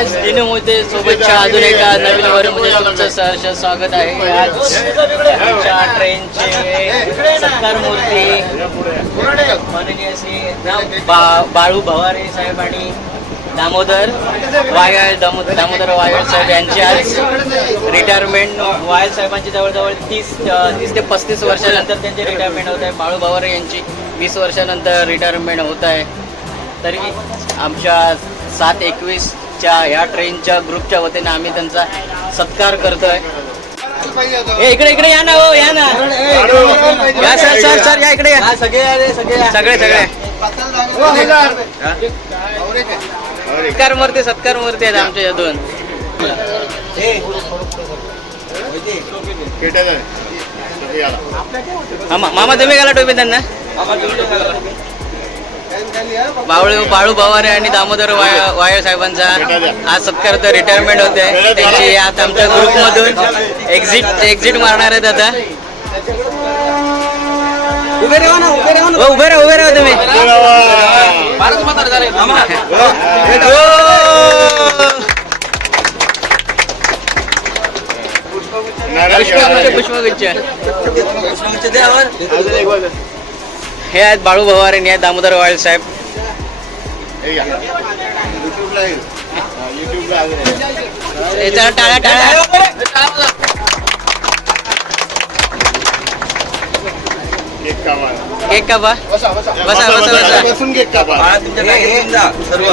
मध्ये सोबतच्या अजून एका नवीन वरमध्ये तुमचं सहर्ष स्वागत आहे. आज तुमच्या ट्रेनचे सत्कार मूर्ती माननीय श्री बा- बाळू भवारे साहेब आणि दामोदर वायळ दामो दामोदर वायळ साहेब यांची आज रिटायरमेंट वायळ साहेबांची जवळजवळ तीस तीस ते पस्तीस वर्षानंतर त्यांची रिटायरमेंट होत आहे. बाळू भवारे यांची वीस वर्षानंतर रिटायरमेंट होत आहे. तरी आमच्या सात एकवीस एकवीसच्या ह्या ट्रेनच्या ग्रुपच्या वतीने आम्ही त्यांचा सत्कार करतोय. ए इकडे इकडे या ना हो या ना. या सर सर सर या इकडे या. सगळे सगळे सगळे सगळे. सत्कार मूर्ती सत्कार मूर्ती आहेत आमच्या या दोन मामा मामा तुम्ही घाला टोपी त्यांना. बाळू बाळू भवारे आणि दामोदर वाय- वायर साहेबांचा आज सत्कार तर रिटायरमेंट होते. त्यांची आता आमच्या ग्रुपमधून एक्झिट एक्झिट मारणार आहेत आता. उभे राहा ना उभे राहा हो, उभे राहा उभे राहा तुम्ही. भारत माता झाले. पुष्पगुच्छ पुष्पगुच्छ. हे आहेत बाळू भवारे आणि हे आहेत दामोदर वायर साहेब हे टाळ्या टाळ्या केक का बा बसा बसा बसा बसून सर्व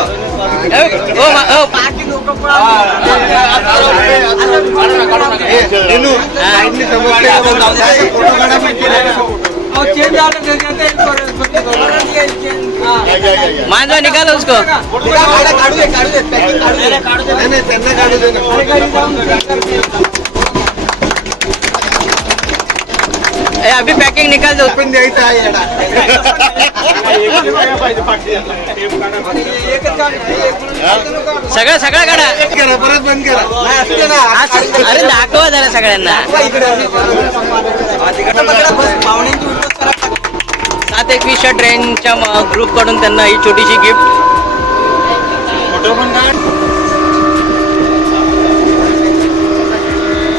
मा- रेणू. साईडने समोरचे आपण जाऊ. फोटो काढा मी चेंज झालं या, या, या, या. मांजवा निकाल उसको काढू दे काढू दे काढू दे नाही, नाही, त्यांना काढू दे ना. ए, अभी पॅकिंग निकाल दो पण द्यायचं आहे. सगळं सगळं काढा अरे दाखवा जरा सगळ्यांना. सात एकवीसच्या ट्रेनच्या ग्रुपकडून त्यांना ही छोटीशी गिफ्ट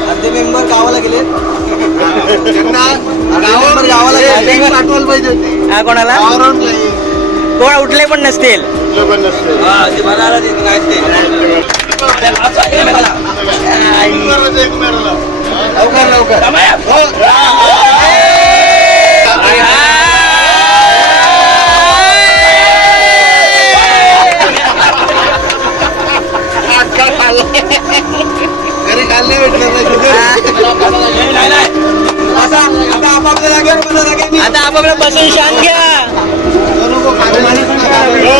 अर्धे मेंबर गावाला गेले. गावाला पाहिजे. हा कोणाला. कोण उठले पण नसतील. पण नसतं. आता आपापल्या बसून शान घ्या. हो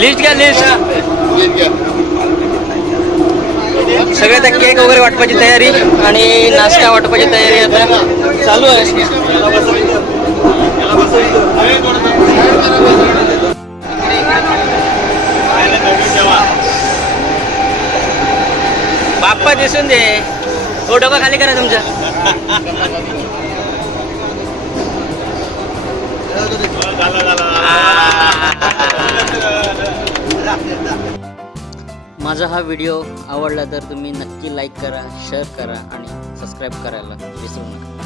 लिस्ट घ्या लिस्ट. सगळे त्या केक वगैरे वाटपाची तयारी आणि नाश्ता वाटपाची तयारी आता चालू आहे. डोकं दिसून दे. हो डोकं खाली करा तुमचा. माझा हा व्हिडिओ आवडला तर तुम्ही नक्की लाईक करा शेअर करा आणि सबस्क्राईब करायला विसरू नका.